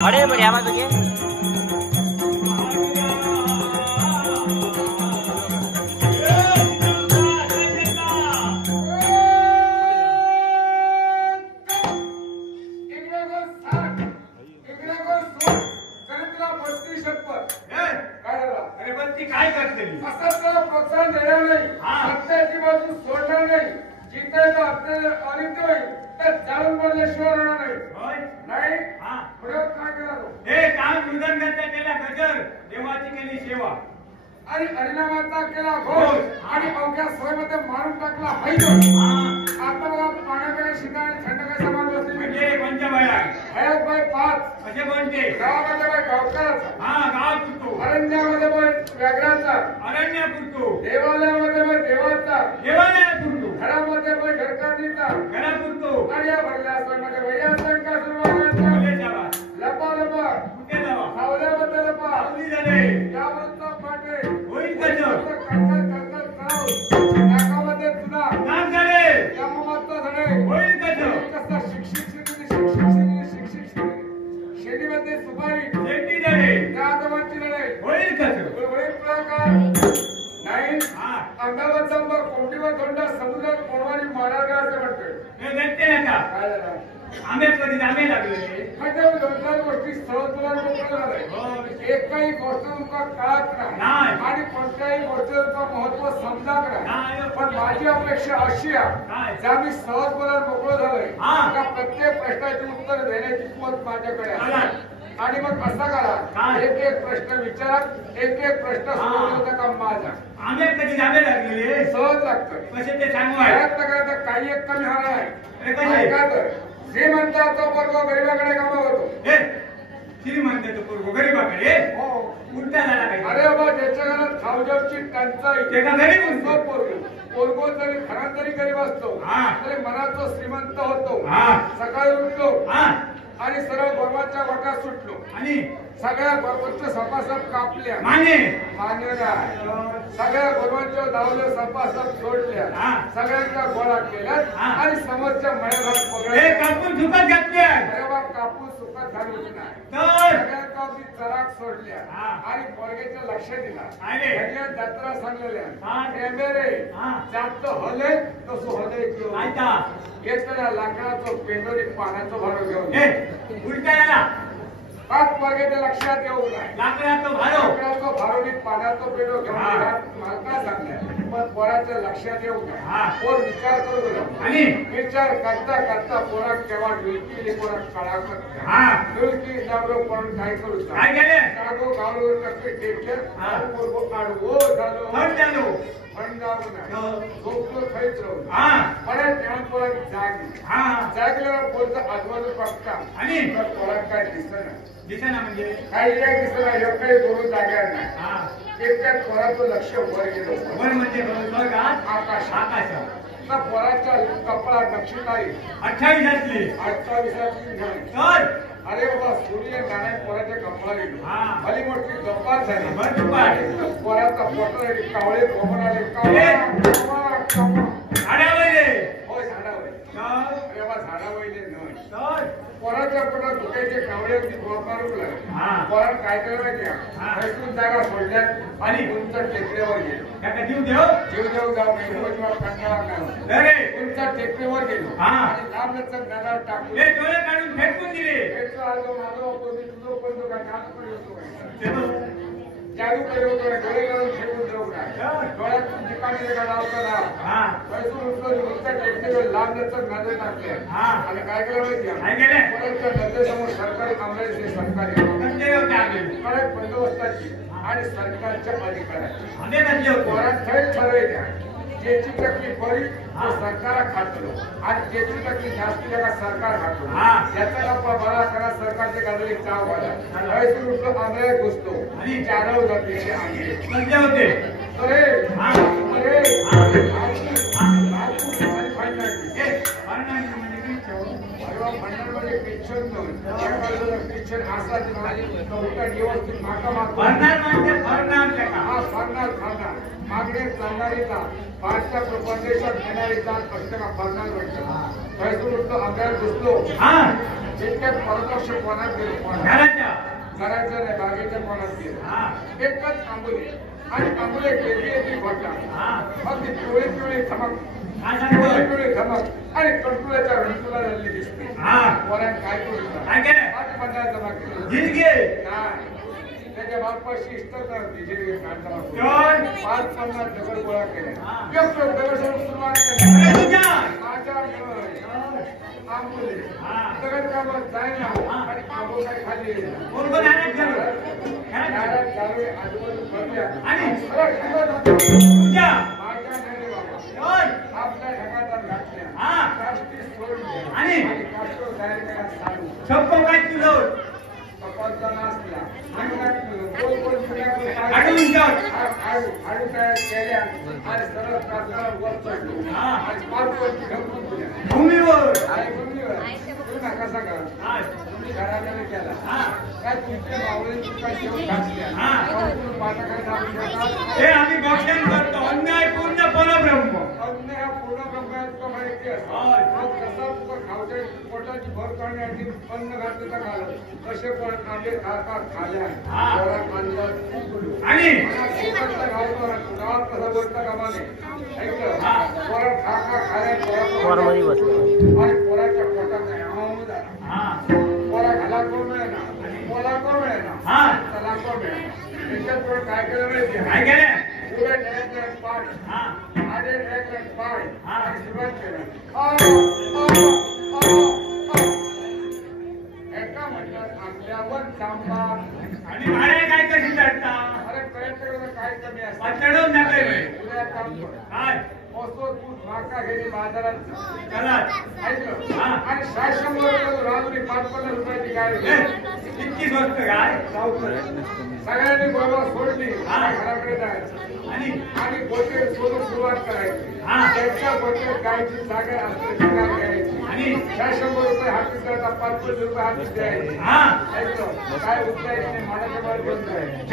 अरे बरे आवाज तुझे काय करते असं त्याला प्रोत्साहन देणार नाही सत्याची बाजू सोडणार नाही जिथे अनित्य होईल तर जाऊन बोलल्याशिवाय राहणार नाही पुढे काय केला हे काम मृदंगाचा केला गजर देवाची केली सेवा आणि हरिनामाचा केला घोष आणि अवघ्या सोयीमध्ये मारून टाकला हैद आता बघा पाण्याकडे शिकायला थंडकाय समान बसली म्हणजे पंचबाया हयात बाई 5 असे कोणते गावामध्ये बाई गावकर गाव पुरतो अरण्यामध्ये बाई व्याघ्राचा अरण्य पुरतो देवालयामध्ये बाई देवाचा देवालय पुरतो घरामध्ये बाई घरकांनीचा घरा पुरतो आणि या भरल्या सोयीमध्ये वैया संख्या सुरुवात लपा लपा कुठे जावा सावल्यामध्ये लपा सावली झाले यावरचा पाटे होईल कसं नाकामध्ये तुला नाक झाले यामागचा झाडे होईल कसं कसं शिक्षित शेतीमध्ये सुपारी शेती झाले त्या आजोबांची लढाई होईल कसं होईल प्रकार नाही अंगावरचा कोंडीवर धोंडा समुद्रात कोणवारी मारायला असं म्हणतोय हे देखते नका काय झालं आंबे कधी आंबे लागले म्हणजे दोन गोष्टी सहज तुला मोकळं झालंय एकही गोष्ट तुमका कळत नाही आणि कोणत्याही गोष्टीचं महत्व समजत नाही पण माझी अपेक्षा अशी आहे ज्या मी सहज बोलायला मोकळं झालोय त्या प्रत्येक प्रश्नाची उत्तर देण्याची किंमत माझ्याकडे आहे आणि मग असं करा एक एक प्रश्न विचारा एक एक प्रश्न सोडवण्याचं काम माझा आंबे कधी आंबे लागलेले सहज लागतोय कसे ते सांगू प्रयत्न करायचा काही एक कमी होणार आहे काय तर श्रीमंताचा वर्ग गरीबाकडे कामा होतो श्रीमंताचा वर्ग गरीबाकडे हो उलटा झाला काही अरे बाबा ज्याच्या घरात खावजावची टंचाई त्याचा गरीब असतो पोरगो जरी खरा तरी गरीब असतो तरी मनात श्रीमंत होतो सकाळी उठलो आणि सरळ गोरवाच्या वाटात सुटलो आणि सगळ्या गोरवांच्या सपासप कापल्या माने सगळ्या गोरवांच्या धावल्या सपासप सोडल्या सगळ्यांच्या गोळा केल्या आणि समोरच्या मळ्यात पकडले कापून सुकत घातल्या कापून सुकत घालून तर सगळ्यांचा चराक सोडल्या आणि पोरग्याच्या लक्ष दिला जत्रा सांगलेल्या रे जास्त हले तसं हले येताना लाकडाचं पेंडोरी पाण्याचं भारो घेऊन उलटा पाच वर्गाच्या लक्षात येऊ नये लाकडाचं भारोनी पाण्याचं पेंडो घेऊन मालका सांगल्या पण पोराच्या लक्षात येऊ नये पोर विचार करू आणि विचार करता करता पोरा केव्हा डुलकी पोरा काळा करता डुलकी जाबरो पण काय करू काय केले कागो गावलो टक्के टेक्चर पोरगो काढवो झालो हट झालो झोपलो थैच राहून बऱ्याच ज्ञान पोरा जागल्यावर पोरचा आजूबाजू बघता आणि पोरात काय दिसेना म्हणजे काही दिसत काही दोन जाग्या नाही एक पोराचं लक्ष वर गेलं वर म्हणजे आकाश पोराच्या कपडा दक्षिणाई 28 तर अरे बाबा सूर्य नारायण पोराच्या कपडा गेलो भली मोठी गप्पा झाली पोराचा पोटर कावळे कोमर आले झाडावहिले नाही पोराच्या पोटात दुखायचे कावळे पोरात काय केलं माहिती जागा सोडल्यात आणि उंच टेकडीवर गेलो जीव जाऊ उंच टेकडीवर गेलो आणि लांबलचक नजर टाकून फेकून दिले जादू केलं होतं डोळे काढून फेकून देऊ नये डोळ्यातून ठिकाणी टेक्निकल लांबलचक नजर टाकले आणि काय केलं माहिती नजरेसमोर सरकारी कामगारांची सरकारी कडक बंदोबस्ताची आणि सरकारच्या अधिकाऱ्याची पोरात थेट ठरवायच्या ज्याची टक्के बरी तो सरकार खातो आणि ज्याची टक्के जास्त जगा सरकार खातो याचा नफा बरा करा सरकारचे गाजले चाव वाला उठलो आंधळ्या घुसतो आणि चारव जातीचे आंधळे होते मागणे चालणारीचा पाचच्या प्रदेशात घेणारीचा कष्ट फरणार म्हणतात आंब्यात घुसलो इतक्यात परमोक्ष कोणात गेलो घराच्या घराच्या नाही बागेच्या कोणात गेलो एकच आंबोली आणि आंबोली केली येते घोटा मग ती पिवळी पिवळी धमक पिवळी पिवळी धमक आणि कंटुळ्याच्या रंतुला झालेली दिसते पोरान काय करू काय केलं 8-15 जमा केली जिरगे नाही त्याच्या बापाशी इष्टता होती जिरगे काढताना कोण 5-50 दगड गोळा केले एक दगड सुरुवात केली माझ्या आंबोली दगड कामात जायना आणि आंबो काय खाली कोण कोण आले घरात चालू आजूबाजू भरल्या आणि तुझ्या माझ्या नाही बाबा कोण आपल्या ढगात घातल्या काष्टी सोडली आणि काष्टो जायला गेला साडू छप्पो काय तुलो कपालचा नाचला गोल गोल फिरल्या अडून जाऊ हाडू काय केल्या आणि सरळ कासला वर चढलो आणि पारपट ढकलून दिल्या भूमीवर आणि भूमीवर तू नका सांगा तुम्ही घराकडे गेला काय तुमच्या मावळे तुमच्या जेवण घातल्या पाटा काय दाबून देतात हे आम्ही भक्षण करतो अन्याय पूर्ण परब्रह्म अन्य हा पूर्ण ब्रह्माचा माहिती असतो कसा तुका खावच्या पोटाची भर करण्यासाठी अन्न घातलं तर खाल्लं कसे पण कांदे खातात खाल्या आणि गावात कसा बोलता कामाने ऐकलं पोरा खा खाल्या आणि पोराच्या पोटात पोरा घाला कोण मिळेना पोला कोण मिळेना त्याला कोण मिळेना त्याच्यात काय केलं माहिती काय केलं पुढे डायरेक्ट पाय आधे डायरेक्ट पाय आणि सुरुवात केलं एका म्हणतात आपल्यावर थांबा आणि मारे काय कशी चढता अरे प्रयत्न करणं काय कमी असतं चढवून जाते उद्या काम कर काय पोचतो तू माका गेली बाजारात चला ऐकलं आणि 600 रात्री 5-50 रुपयाची गाडी इतकी स्वस्त काय सगळ्यांनी गोवा सोडली घराकडे जायचं आणि गोटे सोडून सुरुवात करायची त्याच्या गोटे गायची जागा असते शिकार घ्यायची आणि 600 रुपये हाती करता 5-5 रुपये हाती द्यायचे ऐकलं काय उचलायचे मानाच्या माल घेऊन जायचे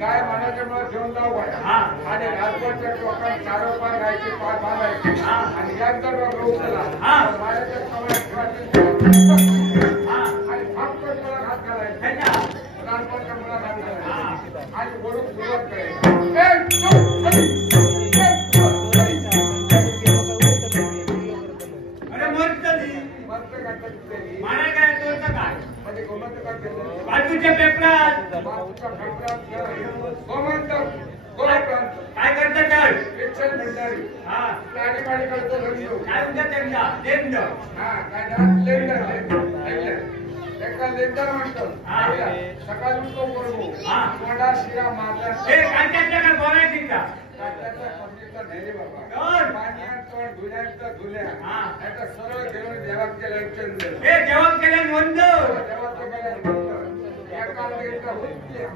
गाय मानाच्या माल घेऊन जाऊ आणि राजवाच्या टोकात चारोपार गायचे पाय बांधायचे आणि एकदा डोकं उचलला मानाच्या कवळ्यात आणि फक्त त्याला हात घालायचा लहानपणच्या मुलात हात घालायचा आणि वरून सुरुवात करायची अरे मस्त मारा काय तोडतं काय म्हणजे गोमंत काय केलं बाजूच्या पेपरात गोमंत काय करता काय शिक्षण भंडारी गाडी गाडी करतो धंदो काय म्हणतात त्यांना देंड काय लेंडर एका लेंडर म्हणतो सकाळी उठतो करतो मोठा शिरा मारला हे कांट्याच्या का बोलायची का काट्याचा पत्नीचा नेले बाबा पाण्यात तोंड धुल्याचं धुल्या आता सरळ घेऊन देवात केलं चंद्र हे जेवण केलं वंद देवाचं केलं एका लेंडर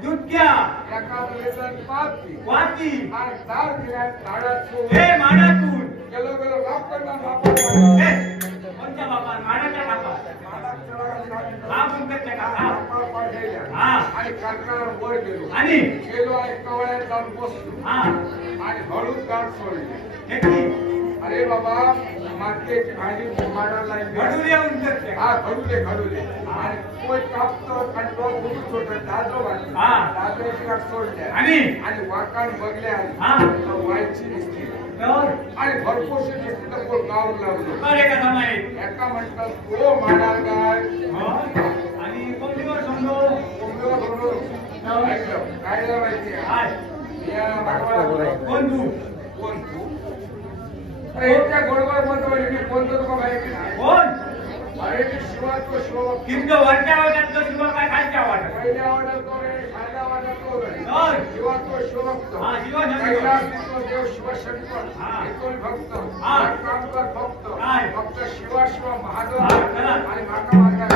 दुधक्या एका लेंडर पाती वाती आणि दार दिल्या झाडात हे माडातून गेलो गेलो राप करणार बापा हे कोणत्या बापा माडाच्या बापा हा मुंबईच्या काका आणि काकावर वर गेलो आणि गेलो आणि कवळ्यात जाऊन बसलो आणि हळूच गाठ सोडली अरे बाबा मातीची भाजी मारायला लागली खडूले आणि कोण कापतो आणि तो खूप छोटा दाजो घातला दाजोची गाठ सोडल्या आणि वाकाण बघल्या व्हायची दिसली आणि भरपूरशी दिसली तर कोण गाव लावलं एका म्हणतात ओ माडा गाय आणि कोंबडीवर समजो काय माहिती कोण तू कोण तू अरे इतक्या गोडगोड म्हणतो मी कोणतं तुका माहिती नाही कोण अरे मी शिवाचं शोभ किंवा वरच्या वाट्यातलं शिवा काय खालच्या वाटत पहिल्या वाटतो रे खायला वाटतो रे शिवाचं शोभतो देव शिवशंकर एकूण भक्त काम कर फक्त शिवा शिवा महादेव आणि माका मार्गा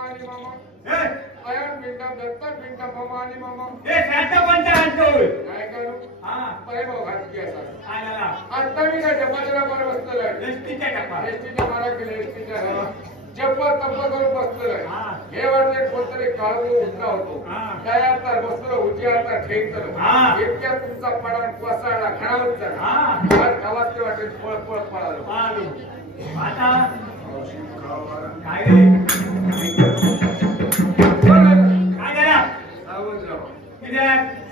आणि मामा ए अयम पिंडम दत्ता पिंड ममा आणि मामा ए सात पंचांतो काय करू हां पै भाऊ घातली असा आला आता मी काय जपाच्या वर बसतोय एसटीच्या टप्पा एसटीच्या मारा केले एसटीच्या जप तप करून बसतोय हां हे वाटले कोणतरी काळू उठला होतो काय आता बसलो उजी आता ठेक तर इतक्या तुमचा पडा कोसळला खणावत तर आज गावात ते वाटेल पळ पळ पळालो आता काय रे काय करा सावध राहा किती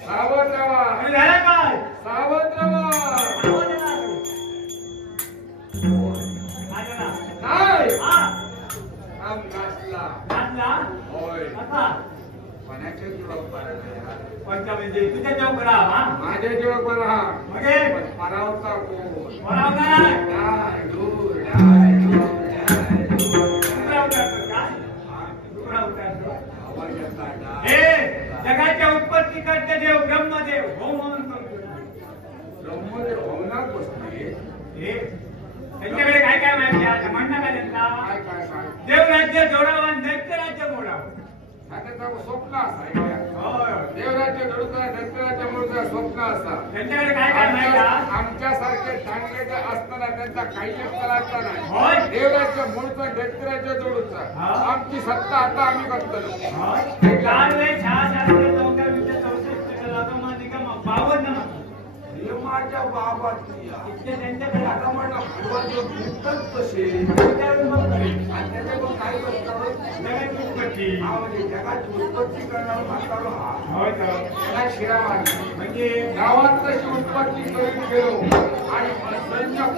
सावध राहा झाला काय सावध राहा नाही आम नाचला होय पाण्याच्या जीवावर पारा पंचा म्हणजे तुझ्या जेव्हा करा माझ्या जीवावर पारा म्हणजे पारावता कोण काय दूर जगाच्या उत्पत्ती करते देव ब्रह्मदेव हो म्हणून ब्रह्मदेव होणार बसते त्यांच्याकडे काय काय माहिती आहे म्हणणं काय त्यांचा देव राज्य जोडावं आणि दैत्य राज्य मोडावं स्वप्न असा देवराज्य जोडून दैत्यराज्य मोडून स्वप्न असा त्यांच्याकडे काय काय माहिती आमच्यासारखे चांगले जे असताना त्यांचा काही करायचा नाही देवराज्य मोडून दैत्यराज्य जोडूचा आमची सत्ता आता आम्ही करतो माझ्या बाबाची त्यांच्याकडे आता म्हणलं जगाची उत्पत्ती करणार म्हातारा शिरा म्हणजे गावात तशी उत्पत्ती करून गेलो आणि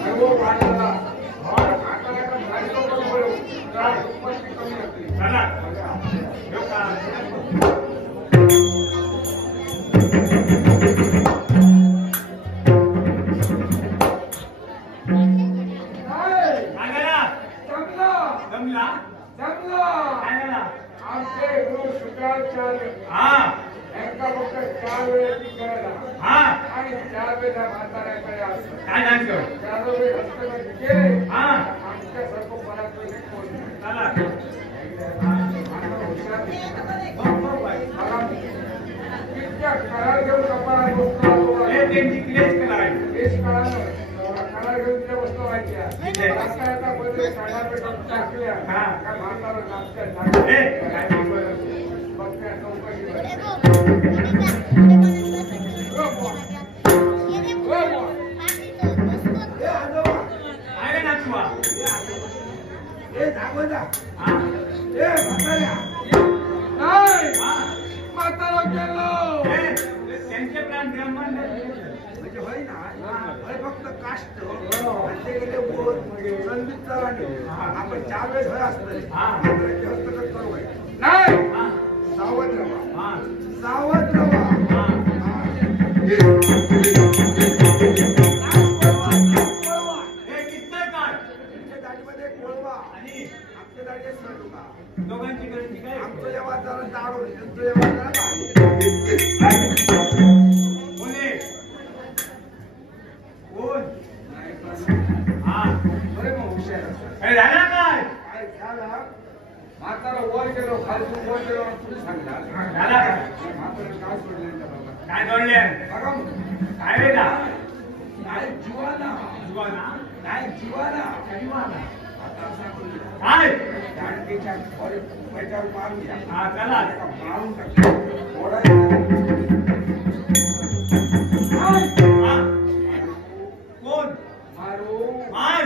खर्व वाढला उत्पत्ती कमी होती आमचे गुरु शुक्राचार्य यांना फक्त 4 वेळेची गरज आणि 4 वेळेला म्हाताऱ्याकडे असतं काय सांगतो 4 वेळेस हस्तगत केले आमच्या सर्व पराक्रमी कोण इतक्या करार घेऊन कपाळात बसतो त्यांची क्लेश करावी क्लेश करावं करार घेऊन त्या वस्तू व्हायच्या आता पहिले काढापेटा टाकल्या का म्हातारा नाचत्या बघत्या म्हातारा गेलो त्यांचे प्राण ब्रह्मांड म्हणजे होय ना फक्त काष्ट ते गेले बोर संदीप चव्हाणे आपण 4 वेळेस होय असतं हस्तगत करू नाही सावध रहा सावध रहा दाढीमध्ये कोळवा आणि आमच्या दाढीत सडुका दोघांची गरज काय आमचं जेव्हा जरा दारू त्यांचं जेव्हा जरा म्हातारा वर गेलो खालून वर गेलो तुम्ही सांगा म्हातारा काय सोडले काय जोडले बघा काय रे ना काय जीवाना जीवाना काय जीवाना जीवाना आता सांगतो काय दांडीच्या पैशावर मारून घ्या चला मारून टाकतो कोण मारू मार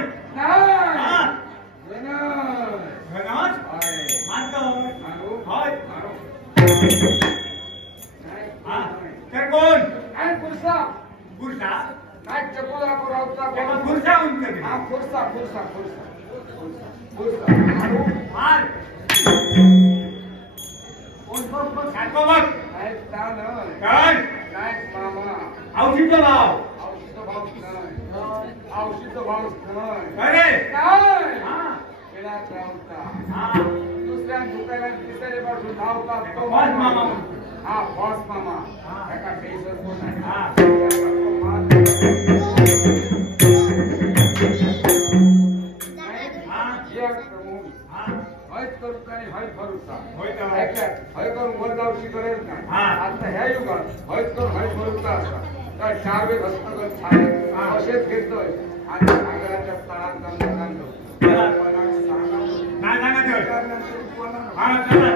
तर कोण काय खुर्सा खुर्सा काय चकोला पुरवता खुर्सा उंच हा खुर्सा खुर्सा खुर्सा खुर्सा मारू मार कोण बघ बघ सारखं बघ काय तान काय काय मामा औषध भाव औषध भाव अरे काय हा केला धावता हा दुसऱ्या दुकानात तिसऱ्या बाजू धावता तो बॉस मामा हा बॉस मामा एका टेसर कोण आहे हा एक प्रमुख करू काय आणि हय फरुचा होय तर. ऐकल्यात हय करून वर जाऊची गरज नाही हा. आता ह्या युगात हय करून हय फरुचा असा तर 4 वेळ हस्तगत झाले हा. असेच घेतोय आणि सागराच्या तळात जाऊन चला. सांगा काय सांगा ते? विचारल्यानंतर कोणाला हा चला